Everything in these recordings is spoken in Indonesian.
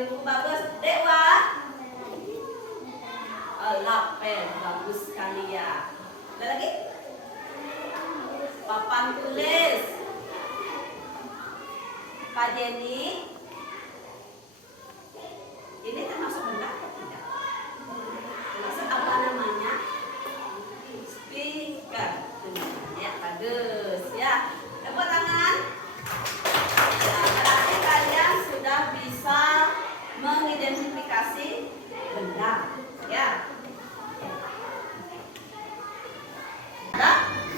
paling bagus. Dewa. Lapel, bagus sekali ya. Ada lagi? Papan tulis. Pak Jenny. Ini termasuk benda atau tidak? Termasuk apa namanya? Speaker. Ya, bagus ya. Tepuk tangan. Nah, berarti kalian sudah bisa mengidentifikasi benda, ya.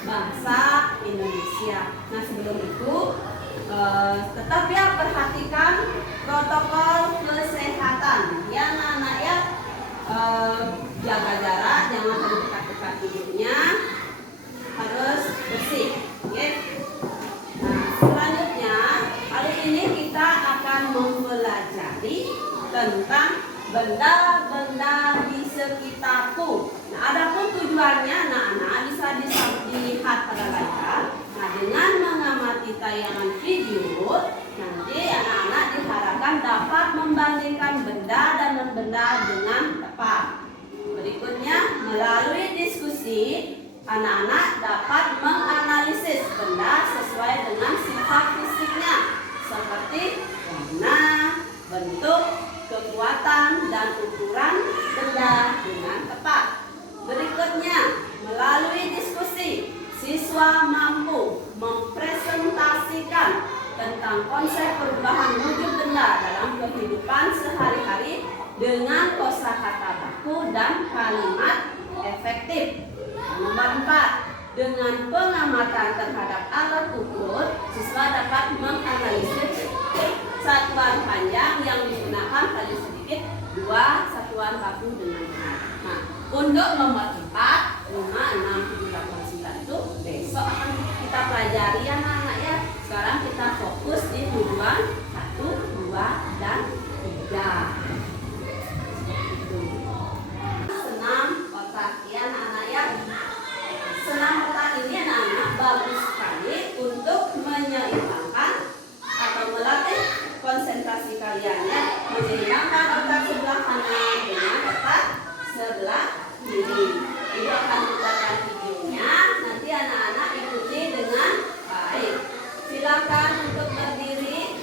Bangsa Indonesia. Nah, sebelum itu tetap ya perhatikan protokol kesehatan. Ya, anak-anak ya, jaga jarak, jangan terlalu dekat-dekat tidurnya, harus bersih. Oke. Nah, selanjutnya kali ini kita akan mempelajari tentang benda-benda di sekitarku. Nah, adapun tujuannya anak-anak bisa dilihat pada layar. Nah, dengan mengamati tayangan video, nanti anak-anak diharapkan dapat membandingkan benda dan benda dengan tepat. Berikutnya, melalui diskusi, anak-anak dapat menganalisis benda sesuai dengan sifat fisiknya, seperti warna, bentuk, kekuatan, dan ukuran benda dengan tepat. Berikutnya, melalui diskusi, siswa mampu mempresentasikan tentang konsep perubahan wujud benda dalam kehidupan sehari-hari dengan kosakata baku dan kalimat efektif. Nomor 4, dengan pengamatan terhadap alat ukur, siswa dapat menganalisis satuan panjang yang digunakan paling sedikit 2 satuan baku dengan benar. Nah, untuk nomor 4, 5, 6, 7, 8, 9 itu besok akan kita pelajari ya anak-anak ya. Sekarang kita fokus di tujuan 1, 2, dan 3. Senam otak ya anak-anak ya. Senam otak ini anak-anak bagus sekali untuk menyeimbangkan atau melatih konsentrasi kalian ya, menyeimbangkan otak sebelah kanan dengan otak sebelah kiri. Ini akan putarkan videonya, nanti anak-anak ikuti dengan baik. Silakan untuk berdiri.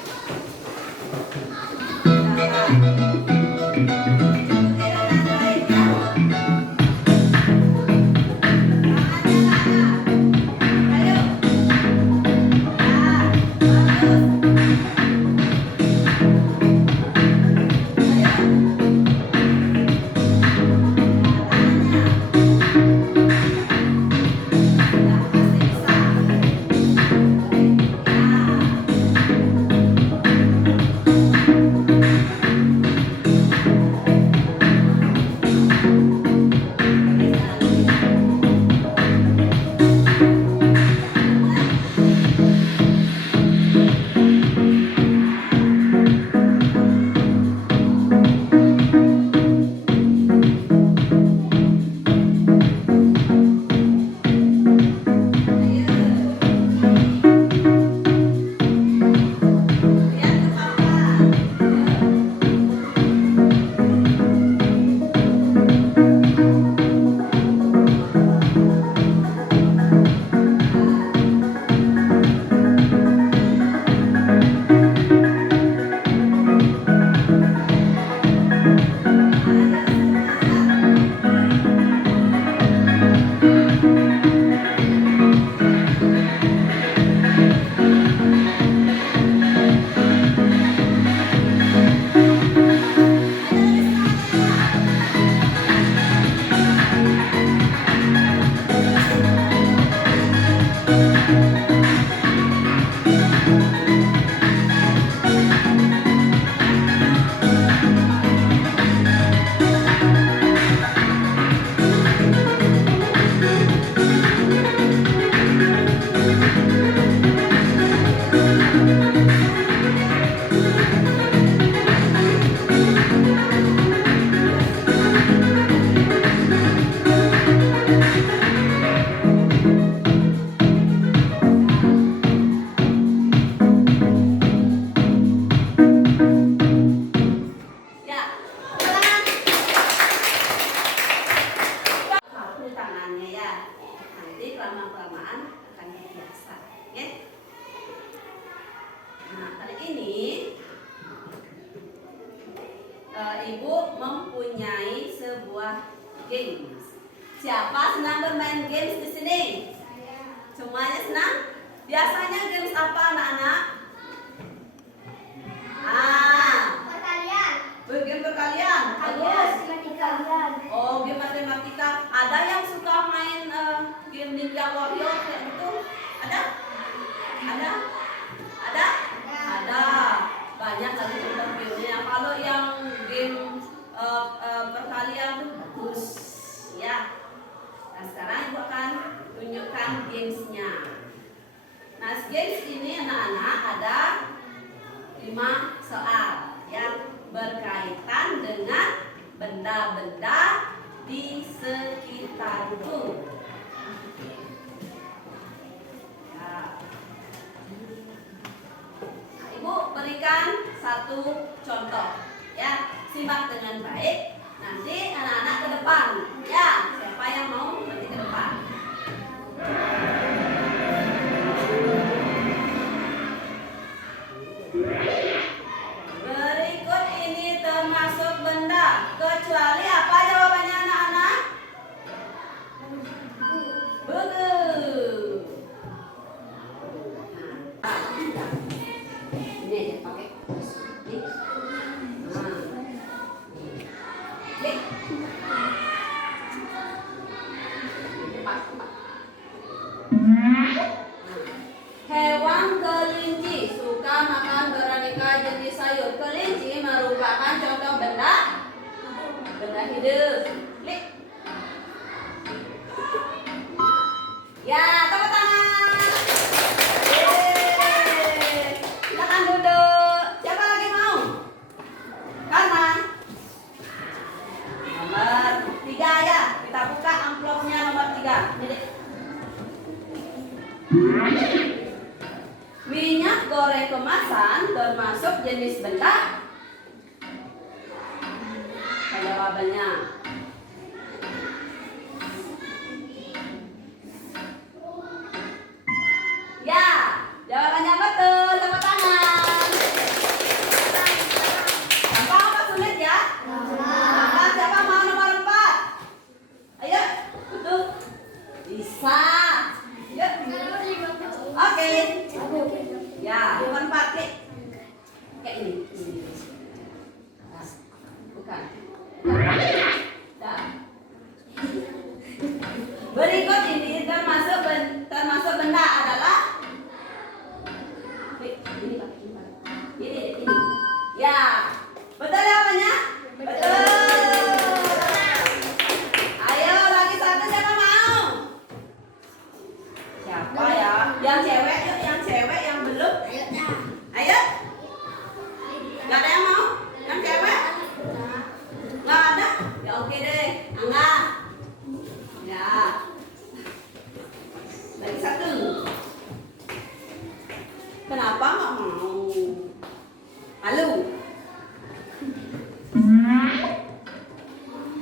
Ibu mempunyai sebuah games. Siapa senang bermain games di sini? Saya. Semuanya senang? Biasanya games apa anak-anak? Perkalian. Game perkalian. Bagus. Oh, game matematika. Ada yang suka main game Ninja Warrior kayak gitu? Ada? Ada? Ada? Ada. Banyak lagi gamenya. Kalau yang game perkalian tuh bagus, ya. Nah, sekarang Ibu akan tunjukkan gamesnya. Nah, games ini anak-anak ada 5 soal yang berkaitan dengan benda-benda di sekitarku. Nah, Ibu berikan satu contoh, ya. Simak dengan baik. Nanti anak-anak ke depan, ya. Siapa yang mau nanti ke depan. Berikut ini termasuk benda, kecuali apa jawabannya anak-anak? Buku. Ini aja pakai. Ini. Hewan kelinci suka makan beraneka jenis sayur. Kelinci merupakan contoh benda hidup. Klik. Ya, tepuk tangan. Yeay. Silakan duduk. Siapa lagi mau? Karena nomor 3 ya. Kita buka amplopnya nomor 3. Jadi minyak goreng kemasan termasuk jenis benda? Jawabannya ya, jawabannya betul. Tepuk tangan. Gampang apa sulit ya? Gampang. Siapa mau nomor 4? Ayo, betul. Bisa. Yuk. Oke. Ya, nomor 4 klik. Kayak ini. Nah, bukan. Nah. Berikut ini termasuk benda adalah ini Pak. Ini. Ya. Betul jawabannya? Betul. Ayo lagi satu, siapa mau? Siapa ya? Yang cewek, yuk, yang cewek yang belum. Ayo. Gak ada yang mau? Yang cewek? Gak ada? Ya oke deh. Angga. Ya. Lagi satu. Kenapa nggak mau? Malu.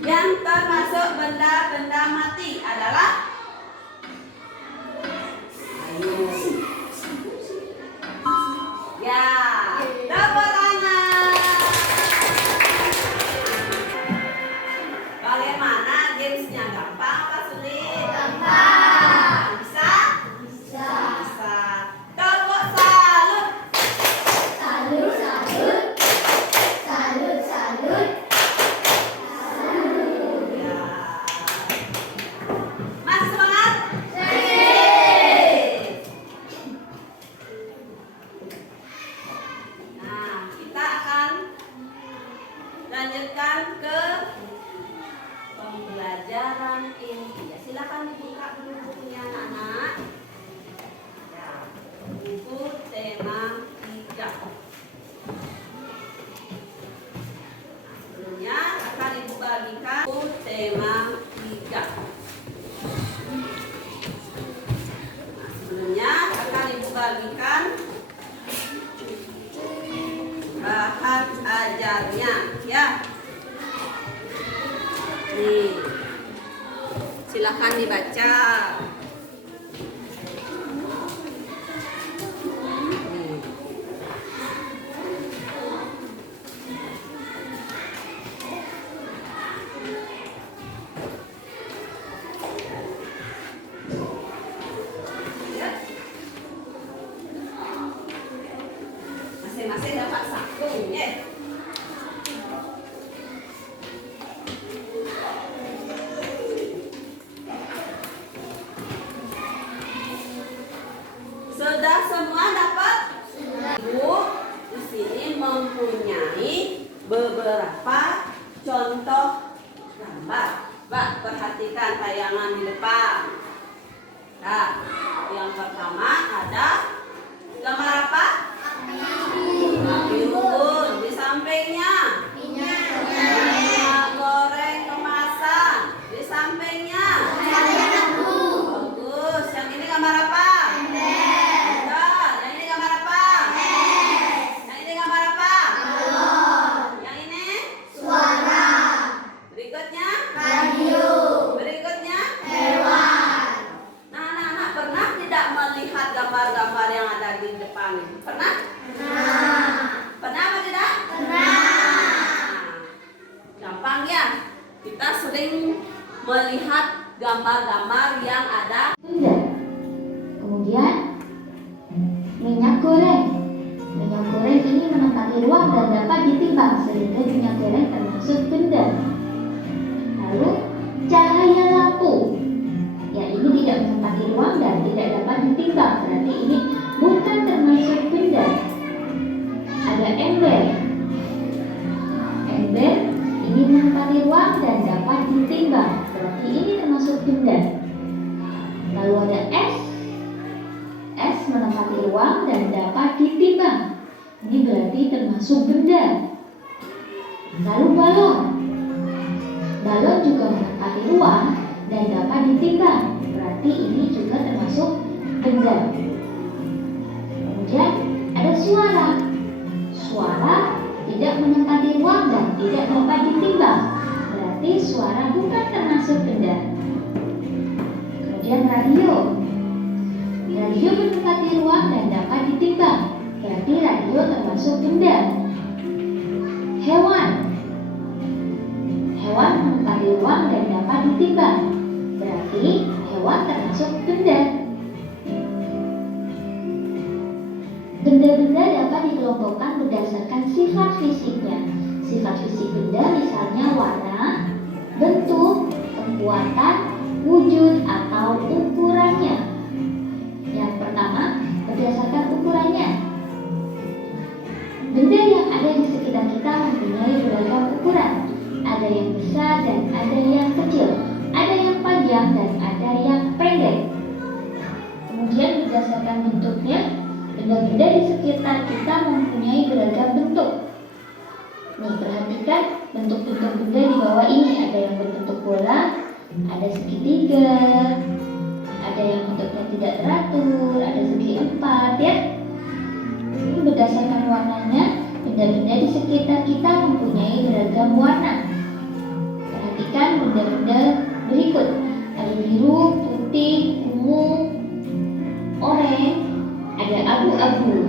Yang termasuk benda-benda mati adalah? Ayo. Ya. Tepuk tangan. Bagaimana gamesnya? Gampang apa sulit? Gampang. Bisa? Bisa. Tepuk salut. Ya. Masih semangat? Nah, kita akan lanjutkan ke pembelajaran inti. Ya, silakan dibuka dulu bukunya anak-anak. Ya, buku tema 3. Sebelumnya akan ibu bagikan buku tema 3. Nah, sebelumnya akan ibu bagikan bahan ajarnya, ya. Nih, silakan dibaca. beberapa contoh gambar. Mbak, perhatikan tayangan di depan. Nah, yang pertama ada gambar apa? Api unggun. Di sampingnya minyak goreng kemasan. Di sampingnya bagus. Yang ini gambar apa? Betul. Yang ini gambar apa? Yang ini gambar apa? Yang ini Suara. berikutnya Radio. berikutnya. Hewan. Nah, anak-anak pernah tidak melihat gambar-gambar yang ada di depan ini? Pernah? Pernah apa tidak? Gampang ya. Kita sering melihat gambar-gambar yang ada. Benda. Kemudian minyak goreng. Minyak goreng ini menempati ruang dan dapat ditimbang sehingga minyak goreng termasuk benda. Lalu cahaya lampu. Ya, ini tidak menempati ruang dan tidak dapat ditimbang, berarti ini bukan termasuk benda. Ada ember. Ember ini menempati ruang dan dapat ditimbang, berarti ini termasuk benda. Lalu ada es. Es menempati ruang dan dapat ditimbang. Ini berarti termasuk benda. Lalu balon. Balon juga menempati ruang dan dapat ditimbang. Berarti ini juga termasuk benda. Kemudian ada suara. Suara tidak menempati ruang dan tidak dapat ditimbang. Berarti suara bukan termasuk benda. Kemudian radio. Radio menempati ruang dan dapat ditimbang. Berarti radio termasuk benda. Hewan. Hewan menempati ruang dan dapat ditimbang. Berarti hewan termasuk benda. Benda-benda dapat dikelompokkan berdasarkan sifat fisiknya. Sifat fisik benda misalnya warna, bentuk, kekuatan, wujud, atau ukurannya. Yang pertama, berdasarkan ukurannya. Benda yang ada di sekitar kita mempunyai beragam ukuran. Ada yang besar dan ada yang kecil. Ada yang panjang dan ada yang pendek. Kemudian berdasarkan bentuknya, benda-benda di sekitar kita mempunyai beragam bentuk. Nih, perhatikan bentuk-bentuk benda di bawah ini. Ada yang berbentuk bola, ada segitiga, ada yang bentuknya tidak teratur, ada segi empat, ya. Ini berdasarkan warnanya, benda-benda di sekitar kita mempunyai beragam warna. Perhatikan benda-benda berikut. Ada biru, putih, ungu, oranye, ada abu-abu.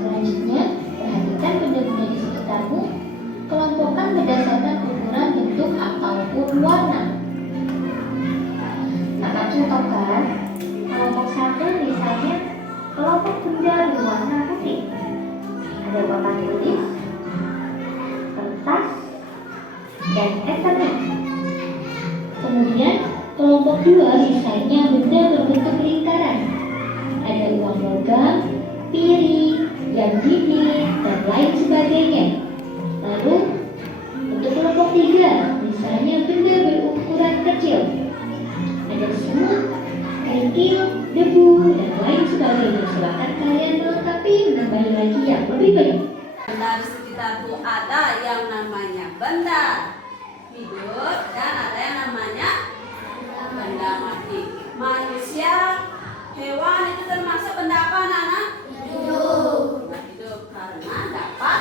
Selanjutnya, perhatikan benda-benda di sekitarmu. Kelompokkan berdasarkan ukuran, bentuk, ataupun warna. Maka contohkan kelompok 1 misalnya kelompok benda berwarna putih. Ada papan tulis, kertas, dan eternit. Kemudian kelompok 2 misalnya benda berbentuk lingkaran. Ada uang logam, piring, jam dinding, dan lain sebagainya. Lalu untuk kelompok 3 misalnya benda berukuran kecil. Ada semut, kerikil, debu, dan lain sebagainya. Silakan kalian melengkapi, menambahi lagi yang lebih banyak. Benda di sekitarku ada yang namanya benda hidup dan ada yang namanya benda mati. Manusia, hewan itu termasuk benda apa, anak-anak? Hidup. Benda hidup karena dapat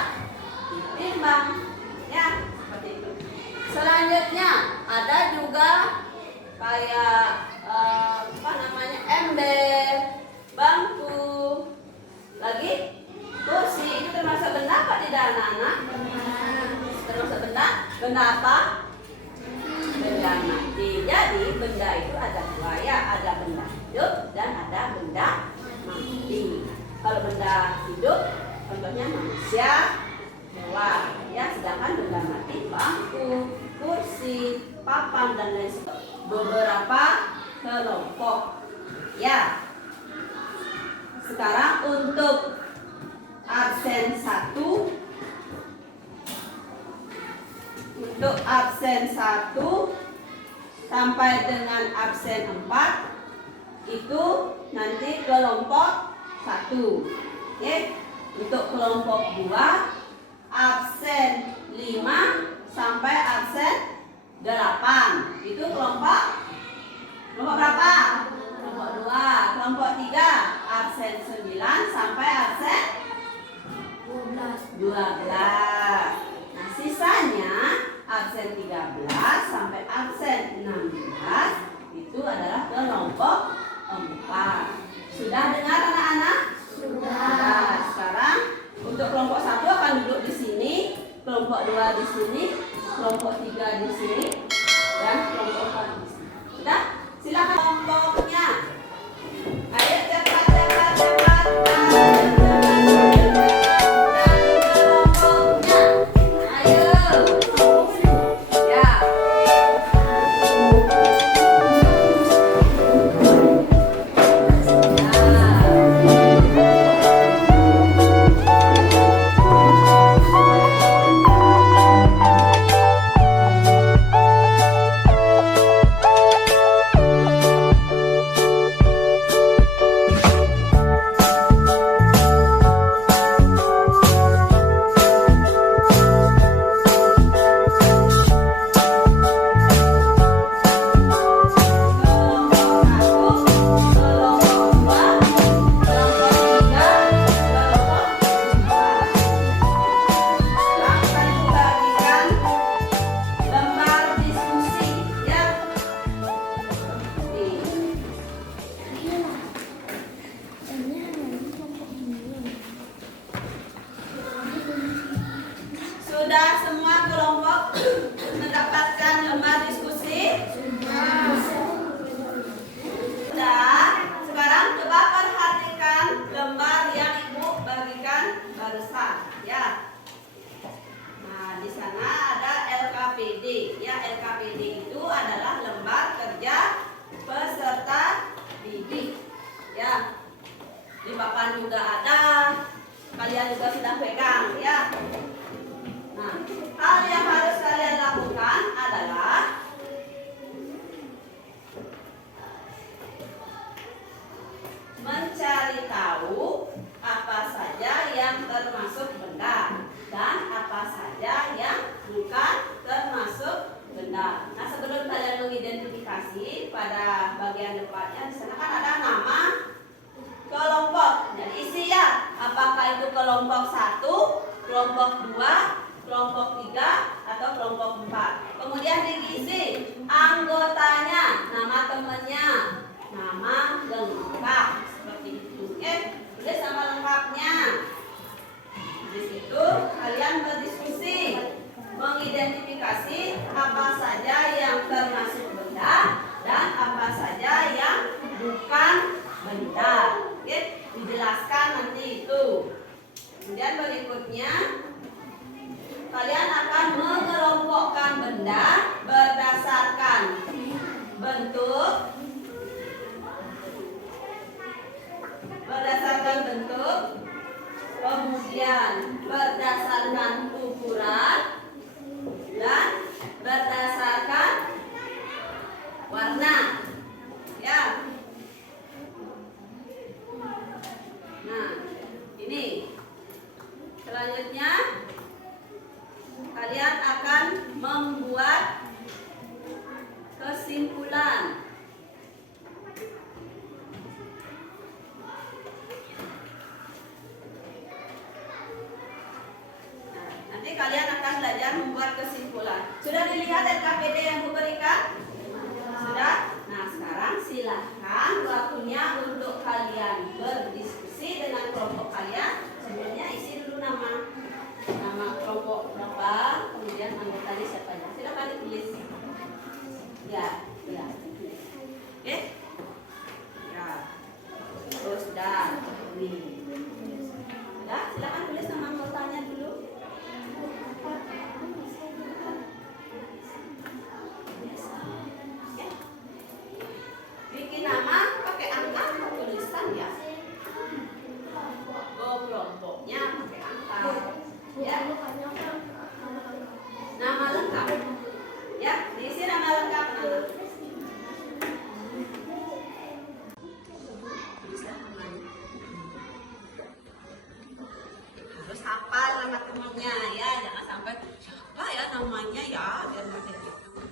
ditimbang. Ya, seperti itu. Selanjutnya ada juga kayak ember, bangku, lagi kursi. Itu termasuk benda apa tidak, anak-anak? Termasuk benda? Benda apa? Benda mati. Jadi benda itu ada dua, ya, ada benda hidup dan ada benda mati. Kalau benda hidup contohnya manusia, hewan, ya, sedangkan benda mati bangku, kursi, papan, dan lain sebagainya. Beberapa kelompok, ya. Sekarang untuk absen 1 untuk absen 1 sampai dengan absen 4 itu nanti kelompok 1. Oke. Untuk kelompok 2 absen 5 sampai absen 8. Itu kelompok berapa? Kelompok 2. Kelompok 3 absen 9 sampai absen 12. Nah, sisanya absen 13 sampai absen 16 itu adalah kelompok 4. Sudah dengar anak-anak? Sudah. Sekarang untuk kelompok 1 akan duduk di sini, kelompok 2 di sini, kelompok 3 di sini, dan kelompok 4 di sini. Sudah? Silakan kelompoknya. Ayo cepat. Sudah semua kelompok mendapatkan lembar diskusi? Sudah. Sekarang coba perhatikan lembar yang Ibu bagikan barusan, ya. Nah, di sana ada LKPD. Ya, LKPD itu adalah lembar kerja peserta didik. Ya. Di papan juga ada. Kalian juga sudah pegang, ya. Nah, hal yang harus kalian lakukan adalah mencari tahu apa saja yang termasuk benda dan apa saja yang bukan termasuk benda. Nah, sebelum kalian mengidentifikasi, pada bagian depannya di sana kan ada nama kelompok. Jadi isi ya, apakah itu kelompok 1, kelompok 2, kelompok 3, atau kelompok 4. Kemudian diisi anggotanya, nama temannya, nama lengkap, seperti itu. Tulis nama lengkapnya. Di situ kalian berdiskusi, mengidentifikasi apa saja yang termasuk benda dan apa saja yang bukan benda. Dijelaskan nanti itu. Kemudian berikutnya kalian akan mengelompokkan benda berdasarkan bentuk, kemudian berdasarkan ukuran, dan berdasarkan warna. Ya. Nah, ini selanjutnya kalian akan membuat kesimpulan. Nanti kalian akan belajar membuat kesimpulan. Sudah dilihat LKPD yang diberikan? Sudah? Nah, sekarang silahkan waktunya untuk kalian berdiskusi dengan kelompok kalian. Sebelumnya isi dulu nama kelompok berapa, kemudian anggotanya siapa aja. Silakan ditulis. Ya. Oke? Ya. Terus sudah. Nih. Sudah, silakan tulis nama anggotanya dulu. Oke. Bikin nama pakai angka atau tulisan ya? Kelompoknya pakai angka. Ya. Nama lengkap lengkap. Ya, diisi nama lengkap anak. Harus hafal nama temannya ya, jangan sampai siapa ya namanya ya, biar nggak kayak gitu.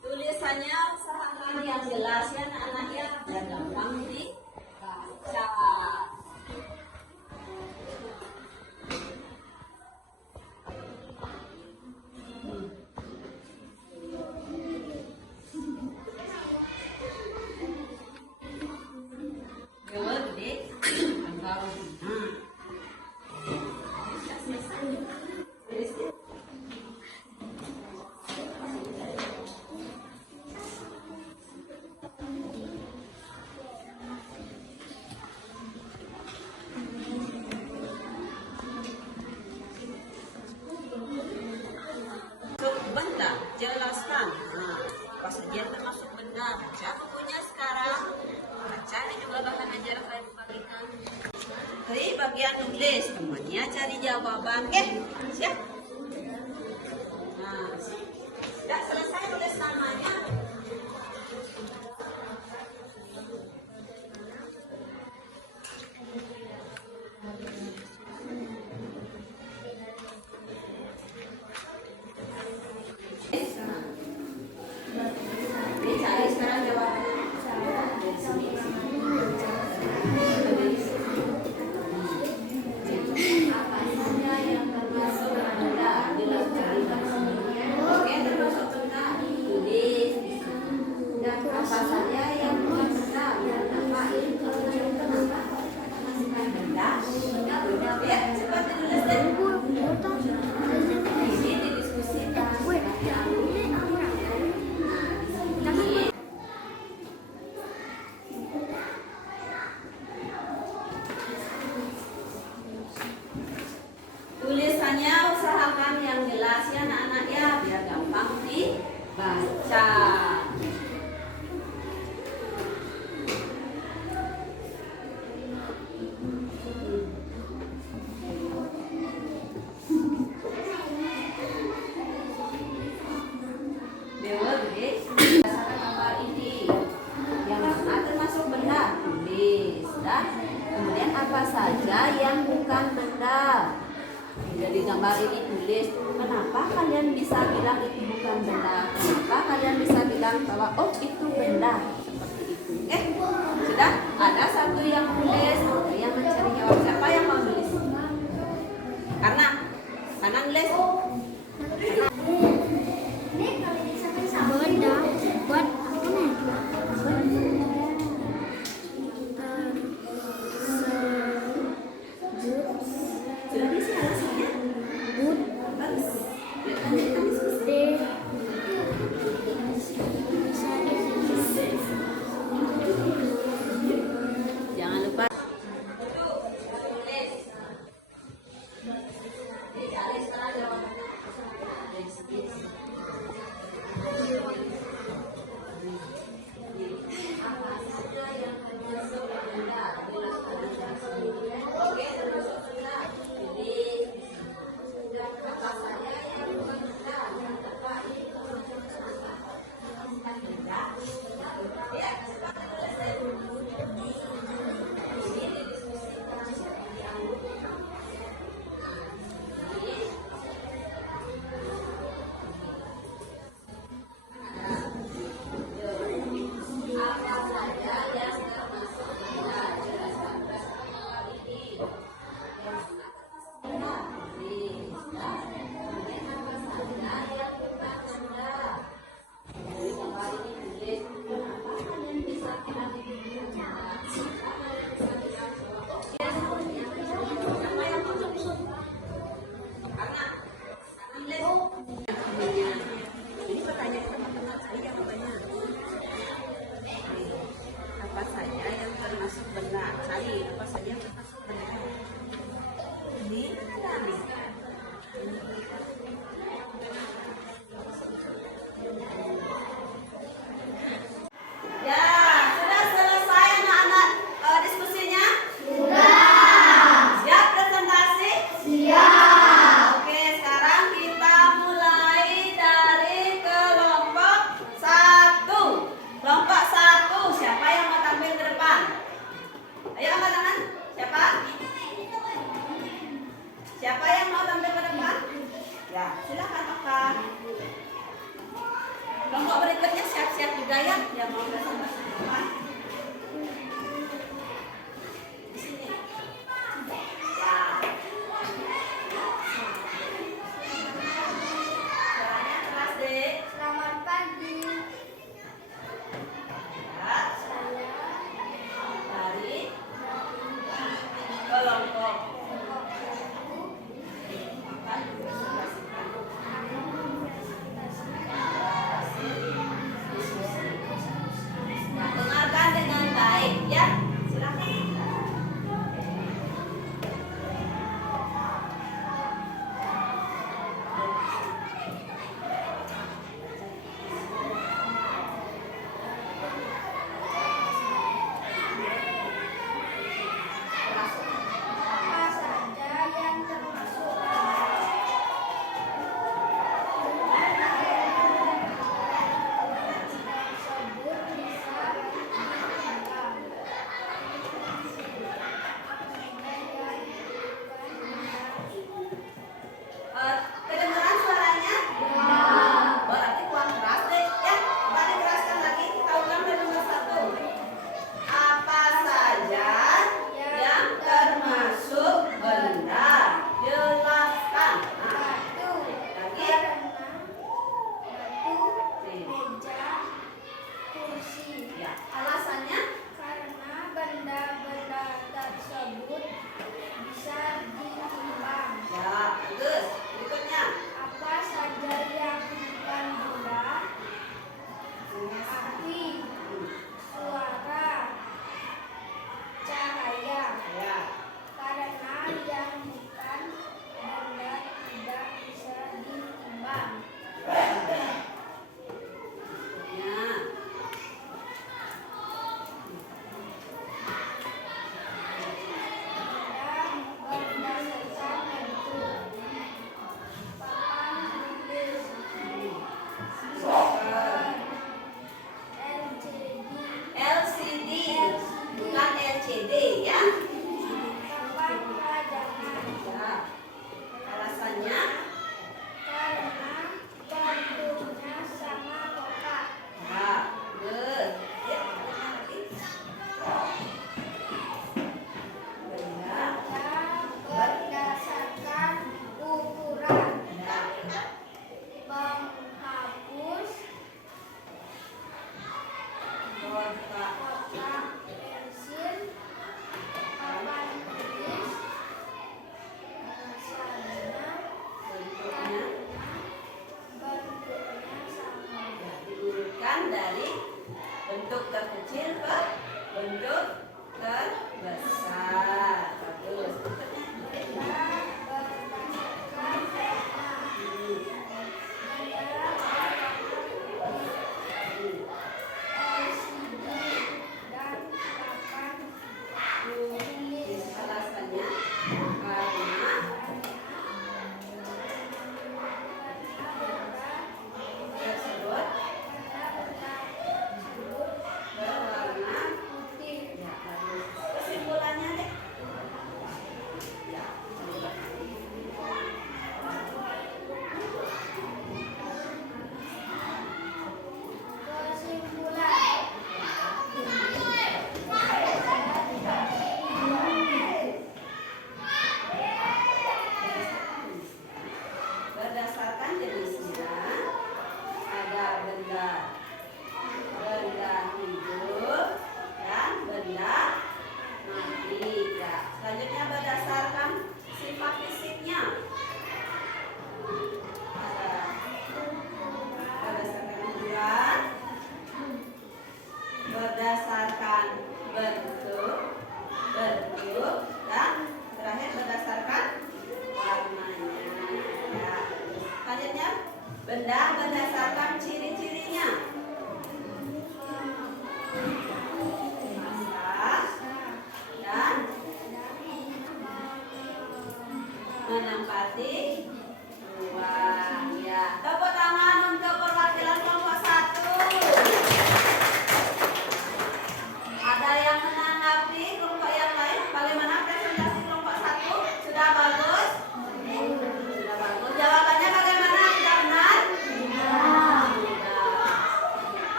Tulisannya usahakan yang jelas ya anak-anak ya, biar gampang dibaca. Dewa gede, tanggal. Benda, jelaskan. Nah, apa saja yang termasuk benda? Baca bukunya sekarang. Baca ini juga bahan ajaran saya bagikan. Oke, bagian nulis temannya cari jawaban. Siap. Nah, sudah selesai tulis namanya. Dicari sekarang jawabannya. Dari sini. Apa saja yang termasuk benda? Jelaskan. Oke, termasuk benda. Tulis. Dan apa saja yang bukan benda? Apa itu? Kenapa? Masukkan benda. Ya, cepat ditulis deh. Ini didiskusikan. Tulisannya usahakan yang jelas ya anak-anak ya, biar gampang dibaca. Dewa gede, berdasarkan gambar ini. Yang mana termasuk benda? Tulis. Dan kemudian apa saja yang bukan benda? Jadi gambar ini tulis. Kenapa kalian bisa bilang itu bukan benda? Kenapa kalian bisa bilang bahwa oh itu benda? Seperti itu. Sudah ada satu yang tulis, ada yang mencari jawab. Siapa yang mau nulis? Karena nulis. Benda buat apa nih? Sudah diisi alasannya? Bagus. Lanjutkan diskusi. Jangan lupa tulis. Dicari sekarang jawabannya. Hidayat yang mau presentasi depan. Di sini. Ya. Suaranya keras, Dek. Selamat pagi. Ya. Dari kelompok. Akan dipresentasikan. Hasil diskusi.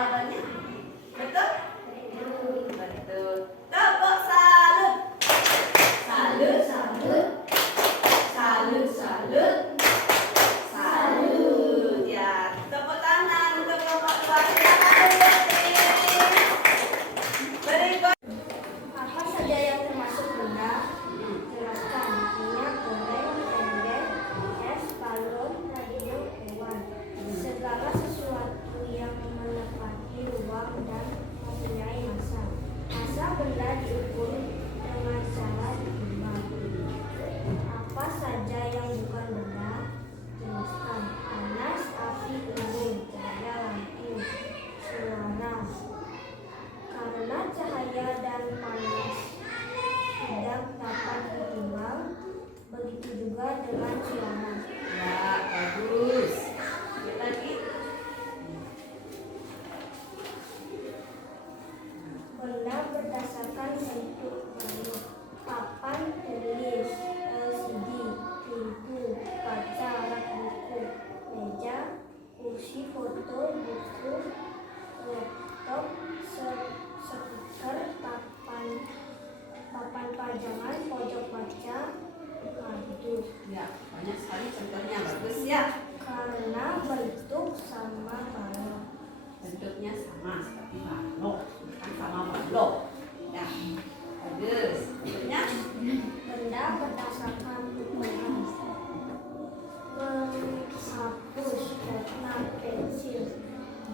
jawabannya? Betul? Betul. Tepuk salut. Salut, salut. Salut, salut. Salut. Ya, tepuk tangan untuk kelompok 2. Silakan Lutfi. Berikut. Apa saja yang termasuk benda? Jelaskan. Minyak goreng, pendek, es, balon, radio, hewan. Segala sesuatu yang menempati ruang dan mempunyai massa. Massa benda diukur dengan cara ditimbang. Apa saja yang bukan benda? Jelaskan. Panas, api, unggun, cahaya lampu, suara. Karena cahaya dan panas tidak dapat ditimbang, begitu juga dengan suara. Ya, bagus. Lagi. Benda berdasarkan bentuk bentuk. Papan tulis, LCD, pintu, kaca, alat buku, meja, kursi foto, buku, laptop, speaker, papan pajangan, pojok baca, kardus. Ya, banyak sekali contohnya. Bagus ya. Karena bentuk sama balok. Bentuknya sama seperti balok, bukan sama balok. Ya, bagus. Bentuknya Benda berdasarkan ukuran. Menghapus, pena, pensil,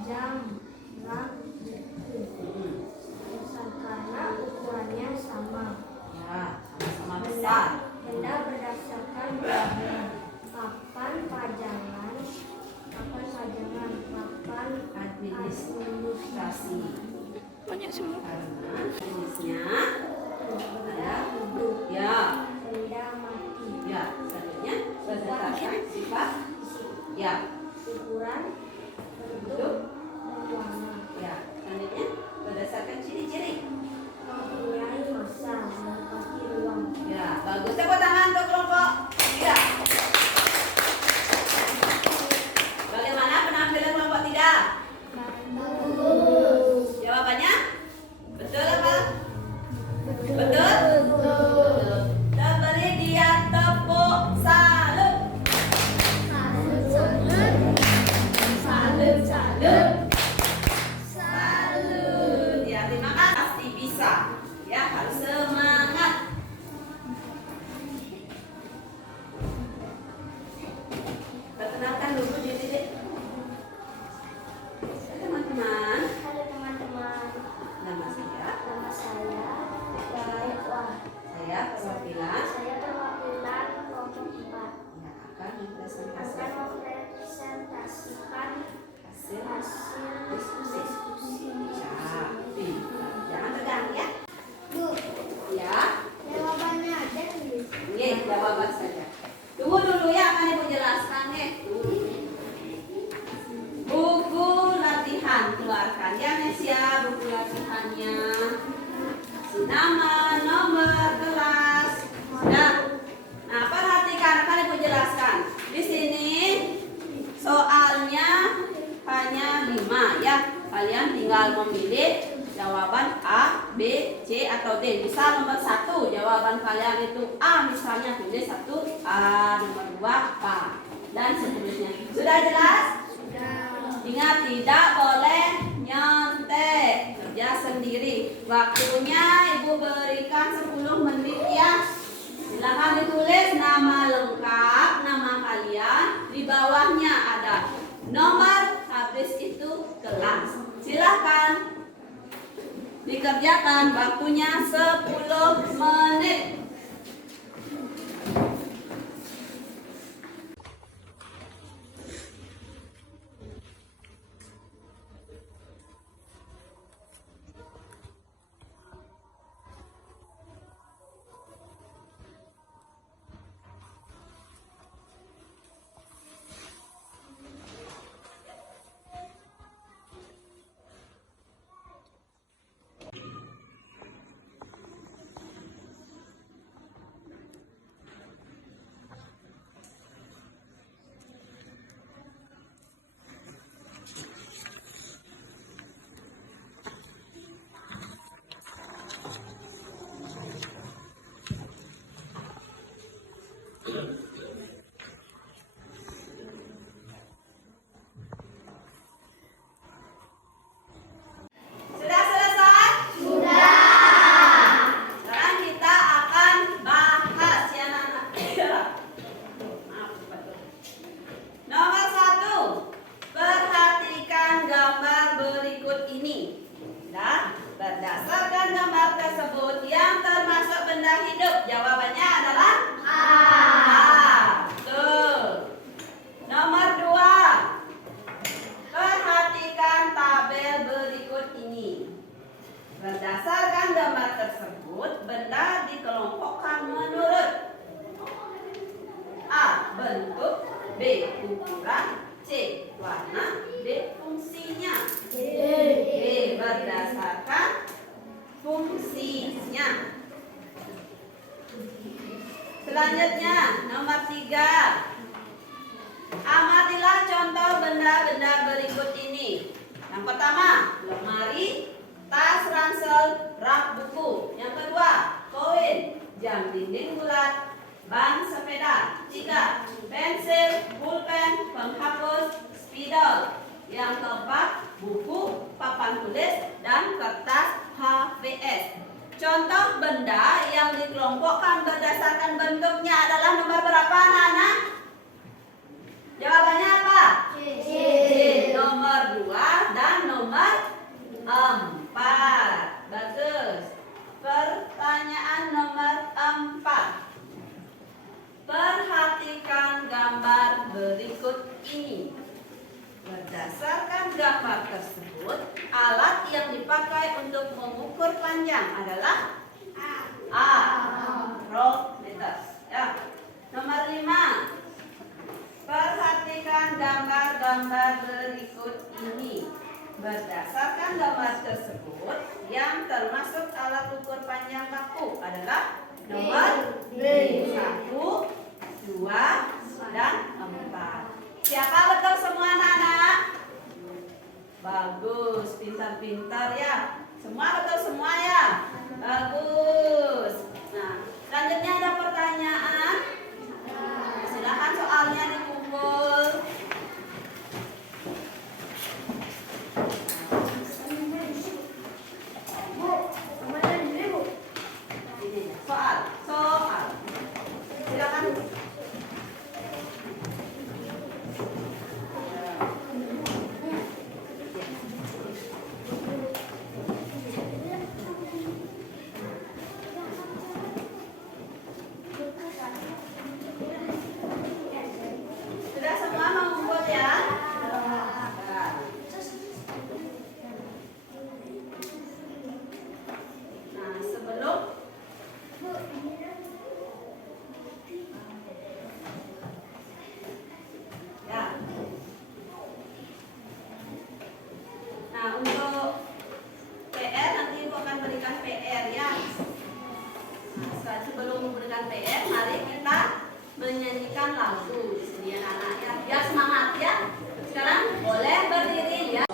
jam, rak, buku. Besar karena ukurannya sama. ya sama-sama besar. Benda berdasarkan warna. Papan pajangan, papan Administrasi. Banyak semua. Karena jenisnya benda hidup, ya, benda mati. ya, selanjutnya berdasarkan sifat, ya, Ukuran, bentuk, bentuk, dan warna. ya, selanjutnya berdasarkan ciri-ciri. Mempunyai massa, menempati ruang. Ya, bagus. Tepuk tangan untuk kelompok 3. Bagaimana penampilan kelompok 3? Jawabannya? Betul apa? Betul? Betul. Beri dia tepuk salut. Salut, salut. Salut. Ya, terima kasih. Pasti bisa. Ya, harus semangat. Perkenalkan dulu diri. Teman-teman, Halo teman-teman, nama saya. nama saya Baiklah. Saya perwakilan Saya perwakilan kelompok 4 yang akan akan mempresentasikan mempresentasikan hasil hasil diskusi. diskusi. Ya, pintar. Jangan tegang ya. Bu, Ya, jawabannya ada tulis. oke, jawaban saja. Tunggu dulu ya, akan ibu jelaskan nih. Buku latihan keluarkan ya Nesia, buku latihannya. Nama, nomor, kelas. Sudah. Nah, perhatikan, akan ibu jelaskan. Di sini soalnya hanya 5 ya. Kalian tinggal memilih jawaban A, B, C atau D. Misal nomor 1 jawaban kalian itu A, misalnya tulis 1 A, nomor 2 A dan seterusnya. Sudah jelas? Ingat, tidak boleh nyontek, kerja sendiri. Waktunya ibu berikan 10 menit ya. Silakan ditulis nama lengkap, nama kalian. Di bawahnya ada nomor, habis itu kelas. Silakan dikerjakan, waktunya 10 menit. Berdasarkan gambar tersebut yang termasuk benda hidup, jawabannya adalah A. Betul. Nomor 2. Perhatikan tabel berikut ini. Berdasarkan gambar tersebut, benda dikelompokkan menurut A. Bentuk, B. Ukuran, C. Warna, D. Fungsinya. D. Berdasarkan fungsinya. Selanjutnya, nomor 3. Amatilah contoh benda-benda berikut ini. Yang pertama, lemari, tas ransel, rak buku. Yang kedua, koin, jam dinding bulat, ban sepeda. 3. Pensil, pulpen, penghapus, spidol. Yang keempat, buku, papan tulis, dan kertas HVS. Contoh benda yang dikelompokkan berdasarkan bentuknya adalah nomor berapa, anak-anak? Jawabannya apa? C. Nomor 2 dan nomor 4. Bagus. Pertanyaan nomor 4. Perhatikan gambar berikut ini. Berdasarkan gambar tersebut, alat yang dipakai untuk mengukur panjang adalah A. Voltmeter. Ya. Nomor 5. Perhatikan gambar-gambar berikut ini. Berdasarkan gambar tersebut, yang termasuk alat ukur panjang baku adalah nomor B. 1, 2, dan 4. Siapa betul semua, anak-anak? Bagus, pintar-pintar ya. Semua betul semua ya? Bagus. Nah, selanjutnya ada pertanyaan. Silakan soalnya dikumpul. Ini soal. Silakan. Sudah semua mengumpul ya? Nah, sebelum ya. Nah, untuk PR nanti Ibu akan berikan PR ya. Nah, sebelum memberikan PR, mari kita menyanyikan lagu di sini anak-anak ya. Biar semangat ya. Sekarang boleh berdiri ya.